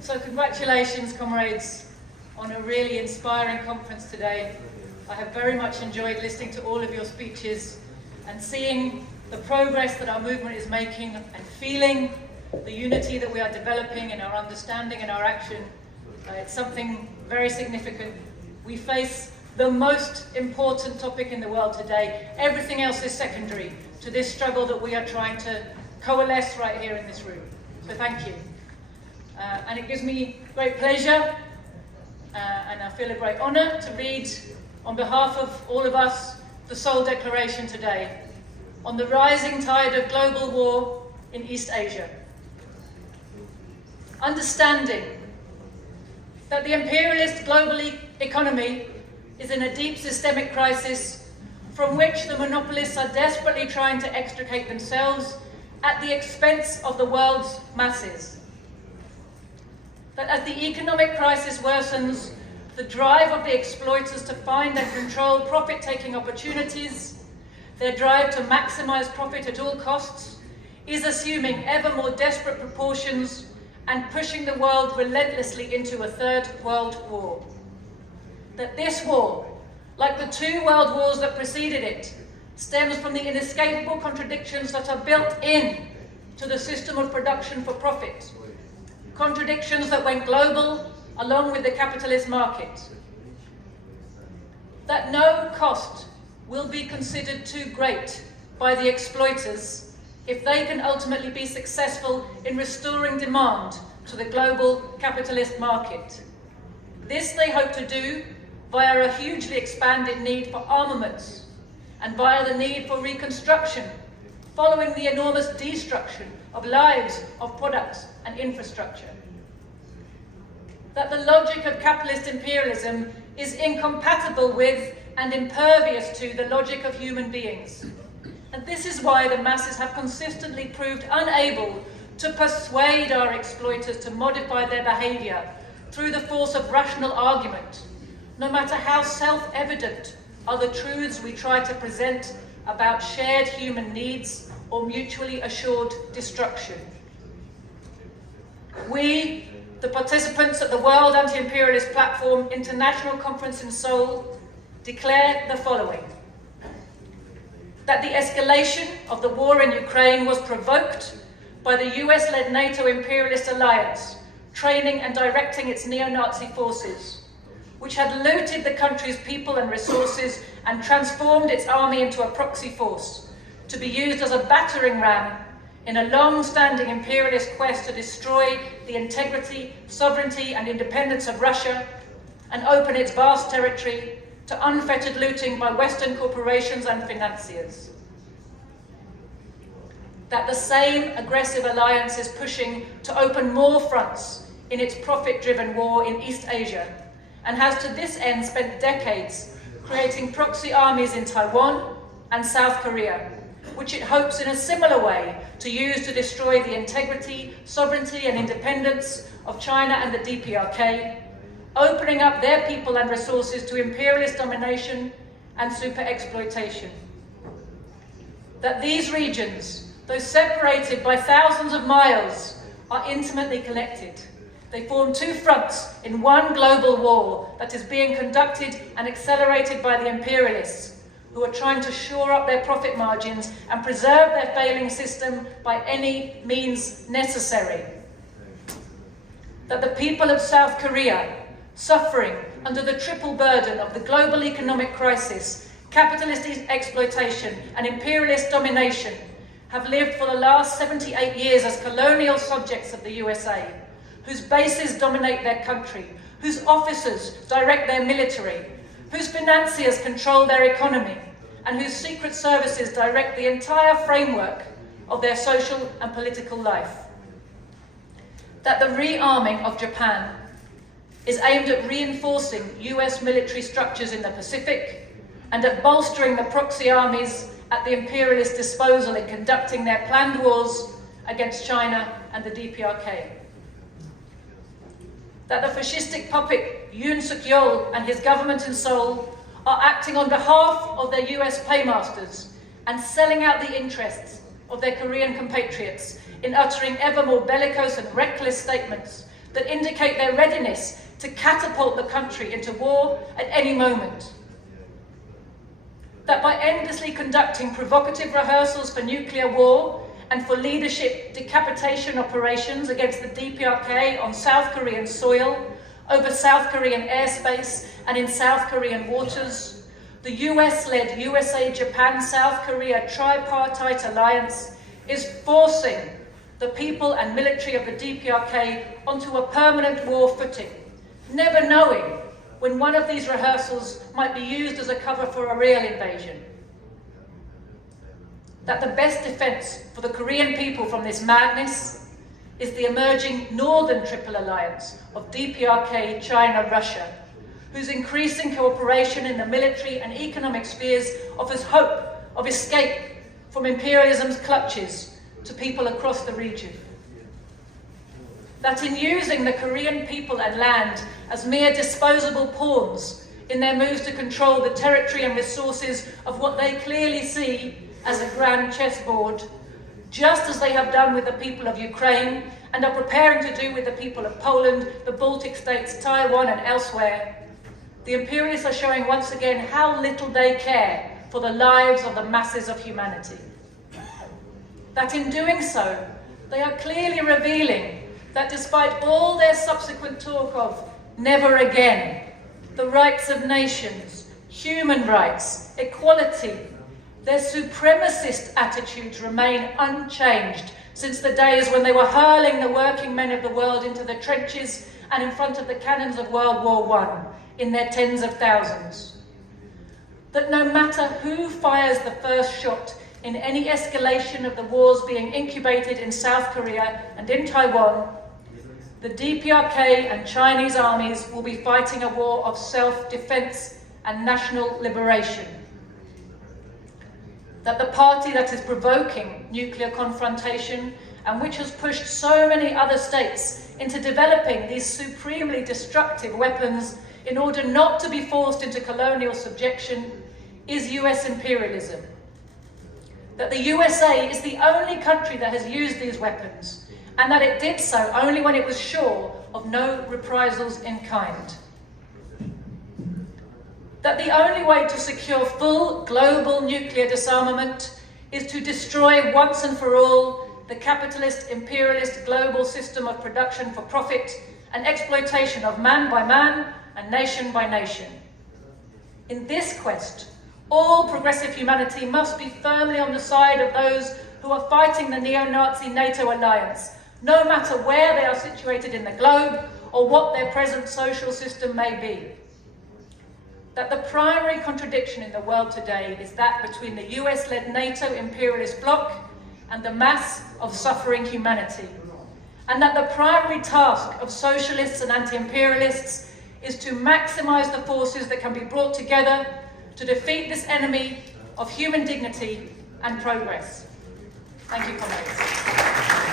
So congratulations, comrades, on a really inspiring conference today. I have very much enjoyed listening to all of your speeches and seeing the progress that our movement is making and feeling the unity that we are developing in our understanding and our action. It's something very significant. We face the most important topic in the world today. Everything else is secondary to this struggle that we are trying to coalesce right here in this room. So thank you. And it gives me great pleasure and I feel a great honour to read on behalf of all of us the Seoul Declaration today on the rising tide of global war in East Asia. Understanding that the imperialist global economy is in a deep systemic crisis from which the monopolists are desperately trying to extricate themselves at the expense of the world's masses. That as the economic crisis worsens, the drive of the exploiters to find and control profit-taking opportunities, their drive to maximise profit at all costs, is assuming ever more desperate proportions and pushing the world relentlessly into a third world war. That this war, like the two world wars that preceded it, stems from the inescapable contradictions that are built in to the system of production for profit. Contradictions that went global along with the capitalist market. That no cost will be considered too great by the exploiters if they can ultimately be successful in restoring demand to the global capitalist market. This they hope to do via a hugely expanded need for armaments and via the need for reconstruction following the enormous destruction of lives, of products and infrastructure. That the logic of capitalist imperialism is incompatible with and impervious to the logic of human beings. And this is why the masses have consistently proved unable to persuade our exploiters to modify their behaviour through the force of rational argument, no matter how self-evident are the truths we try to present about shared human needs or mutually assured destruction. We, the participants at the World Anti-Imperialist Platform International Conference in Seoul, declare the following: that the escalation of the war in Ukraine was provoked by the US-led NATO imperialist alliance, training and directing its neo-Nazi forces, which had looted the country's people and resources and transformed its army into a proxy force to be used as a battering ram in a long-standing imperialist quest to destroy the integrity, sovereignty and independence of Russia and open its vast territory to unfettered looting by Western corporations and financiers. That the same aggressive alliance is pushing to open more fronts in its profit-driven war in East Asia and has to this end spent decades creating proxy armies in Taiwan and South Korea, which it hopes in a similar way to use to destroy the integrity, sovereignty and independence of China and the DPRK, opening up their people and resources to imperialist domination and super-exploitation. That these regions, though separated by thousands of miles, are intimately connected. They form two fronts in one global war that is being conducted and accelerated by the imperialists, who are trying to shore up their profit margins and preserve their failing system by any means necessary. That the people of South Korea, suffering under the triple burden of the global economic crisis, capitalist exploitation and imperialist domination, have lived for the last 78 years as colonial subjects of the USA, whose bases dominate their country, whose officers direct their military, whose financiers control their economy, and whose secret services direct the entire framework of their social and political life. That the rearming of Japan is aimed at reinforcing US military structures in the Pacific and at bolstering the proxy armies at the imperialist disposal in conducting their planned wars against China and the DPRK. That the fascistic puppet Yoon Suk-yeol and his government in Seoul are acting on behalf of their US paymasters and selling out the interests of their Korean compatriots in uttering ever more bellicose and reckless statements that indicate their readiness to catapult the country into war at any moment. That by endlessly conducting provocative rehearsals for nuclear war and for leadership decapitation operations against the DPRK on South Korean soil, over South Korean airspace and in South Korean waters, the US-led USA-Japan-South Korea tripartite alliance is forcing the people and military of the DPRK onto a permanent war footing, never knowing when one of these rehearsals might be used as a cover for a real invasion. That the best defence for the Korean people from this madness is the emerging Northern Triple Alliance of DPRK, China, Russia, whose increasing cooperation in the military and economic spheres offers hope of escape from imperialism's clutches to people across the region. That in using the Korean people and land as mere disposable pawns in their moves to control the territory and resources of what they clearly see as a grand chessboard, just as they have done with the people of Ukraine and are preparing to do with the people of Poland, the Baltic states, Taiwan and elsewhere, the imperialists are showing once again how little they care for the lives of the masses of humanity. That in doing so, they are clearly revealing that despite all their subsequent talk of never again, the rights of nations, human rights, equality, their supremacist attitudes remain unchanged since the days when they were hurling the working men of the world into the trenches and in front of the cannons of World War I in their tens of thousands. That no matter who fires the first shot in any escalation of the wars being incubated in South Korea and in Taiwan, the DPRK and Chinese armies will be fighting a war of self-defense and national liberation. That the party that is provoking nuclear confrontation and which has pushed so many other states into developing these supremely destructive weapons in order not to be forced into colonial subjection is US imperialism. That the USA is the only country that has used these weapons, and that it did so only when it was sure of no reprisals in kind. That the only way to secure full global nuclear disarmament is to destroy once and for all the capitalist, imperialist global system of production for profit and exploitation of man by man and nation by nation. In this quest, all progressive humanity must be firmly on the side of those who are fighting the neo-Nazi NATO alliance, no matter where they are situated in the globe or what their present social system may be. That the primary contradiction in the world today is that between the US-led NATO imperialist bloc and the mass of suffering humanity, and that the primary task of socialists and anti-imperialists is to maximise the forces that can be brought together to defeat this enemy of human dignity and progress. Thank you, comrades.